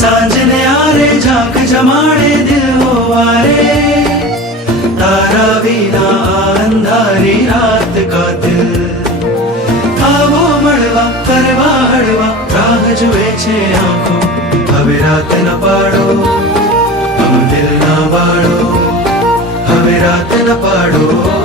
સાંજને આરે ઝાંક જમાડે દિલ હોવારે, તારા વિના આ અંધારી રાત કાતિલ. આવો મળવા કરવા હળવા રાહ જુએ છે આંખો, હવે રાત ન પાડો દિલ ના બાળો, હવે રાત ન પાડો.